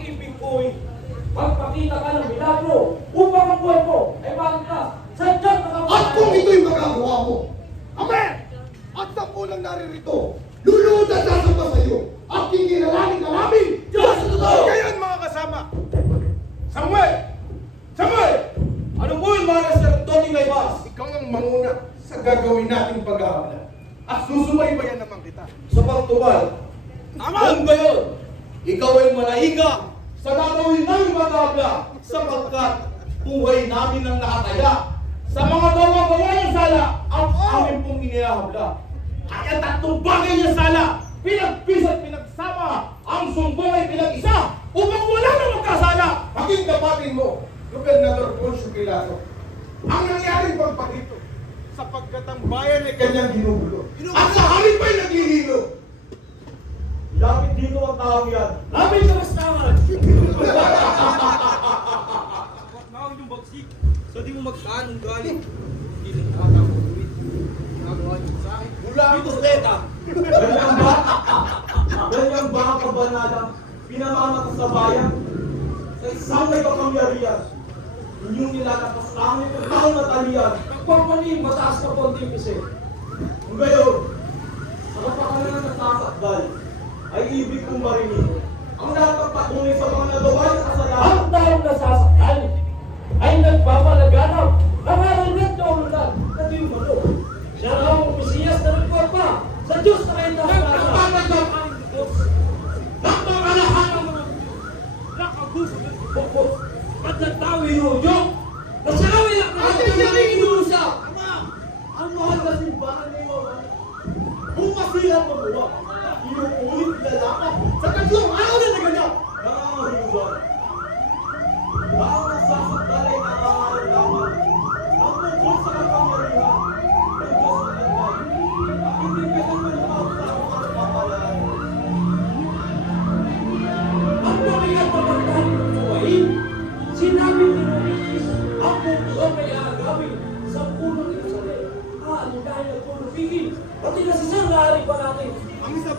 ibig ko ay magpakita ka ng milagro upang ang buhay mo ay maligtas. Sadyang At kung ito'y magagawa mo, Amen! At sa unang naririto, luluhod at sasamba sa iyo at kingilalangin ka namin! Diyos sa totoo! Ngayon mga kasama, Samuel! Samuel! Ano mo yung mga sacerdote ngay Bas? Ikaw ang manguna sa gagawin nating pag-aabla. At susubaybayan naman kita. Sa pagtubal. Tama! ngayon, ikaw ay manahiga sa gagawin namin mag-abla sapagkat buhay namin ang nakataya sa mga gawa-gawa ng sala ang amin pong inihahabla. Ay ang tatlong bagay ng sala, pinagpis at pinagsama, ang sumbong ay pinag-isa upang wala na magkasala. Maging dapatin mo, Gobernador Poncio Pilato, ang nangyaring pagpakito sapagkat ang bayan ay kanyang ginugulo. At sa halip ay naglililo. Lapit dito ang tao yan. Lapit sa bastangan! Tawag yung bagsik. So di mo magkaan ng galing. Hindi na nakakawit. Ginagawa niyo sa akin. Mula ang tusleta. Ganyan ba? Ganyan ba ang kabanadang pinamamatas sa bayan? Sa isang may kapangyarihan. Inyong nilalapas langit ng taong natalian. Pagpapanin, mataas na pontifice. Ngayon, sa kapakanan ng sasakdal, ay ibig kong marinig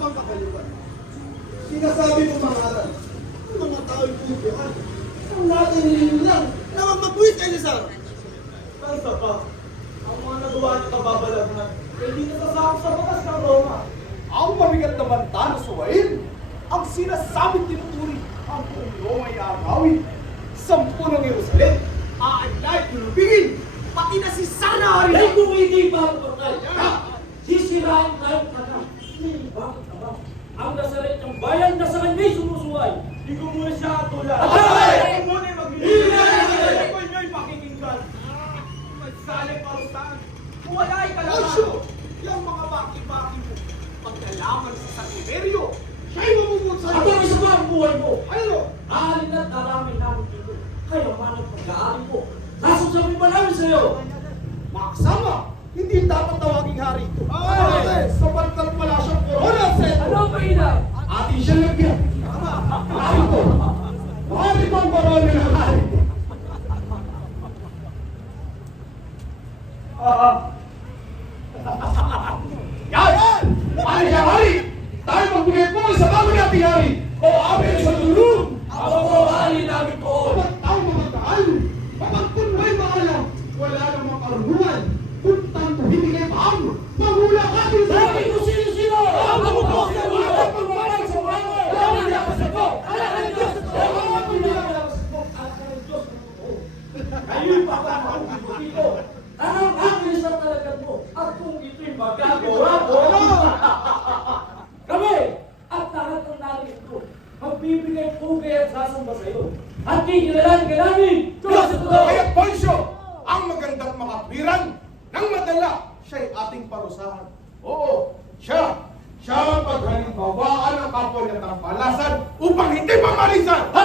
Ang isa pang kakaliwan, sinasabi mo mangaral, ang mga tao'y pupuhan. Ang natin nililang, na magmabuhit kayo sa Ang isa pa, ang mga nagawa ng kababalaghan, ay hindi nasasakop sa batas ng Roma. Ang mabigat na banta na suwain, ang sinasabing tinuturi, ang buong Roma ay aagawin. Sampu ng Jerusalem, aaglay, tulubingin, pati na si Sana Ay Arina. kung hindi ba ang patay, sisirain tayo ka Bakit ka ba? Ang nasalit ng bayan na sa kanya'y sumusuway. Di ko muna siya tulad. Atay! Ay! muna ay Hindi! Ikaw nyo'y pakikinggan. Magsali parusahan. Kung wala ay Osyo! kalaman. Yung mga baki-baki mo, pagkalaman sa Sakiberio, siya'y mamumut sa At ang isa pa ang buhay mo. Ano? Aalin at darami namin dito. Kaya man ang pag-aari mo. Sasasabi pa namin sa'yo. Makasama, hindi dapat tawaging hari ito. Ay! Ay, sabantal pala siyang corona set. Ano ang mainam? Atin siya lagyan. Hari ko. Hari ko ang corona ng hari. Ah, Yan! Hari siya hari! Tayo magbigay po sa bago nating hari. O amin sa tulong. ako po aalin namin po. Ba't tayo mga kaal? Pamangkin mo'y maalam, wala namang karunungan. Kung tanto hindi kayo paam, mahula ka din sa Sabi ko sino-sino! Ako mo po sa mga pagpapalay sa bahay! Ako na ako sa ko! Ala ka ng Diyos! Ako na ako na ako sa ko! Ala ka ng Diyos! Ayun pa ka ako dito! Anong angin sa talaga mo? At kung ito'y magagawa ko! Kami! At lahat ng narito, magbibigay pugay at sasamba sa iyo. At kikilalan ka namin! Diyos sa totoo! Kaya Poncio, ang magandang makatwiran ng madala, siya'y ating parusahan. Oo, siya, siya ang paghalimawaan ng kapwa niya ng palasan upang hindi mamalisan. Patuloy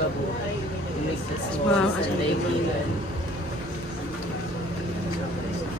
double. It makes small. Wow, instead of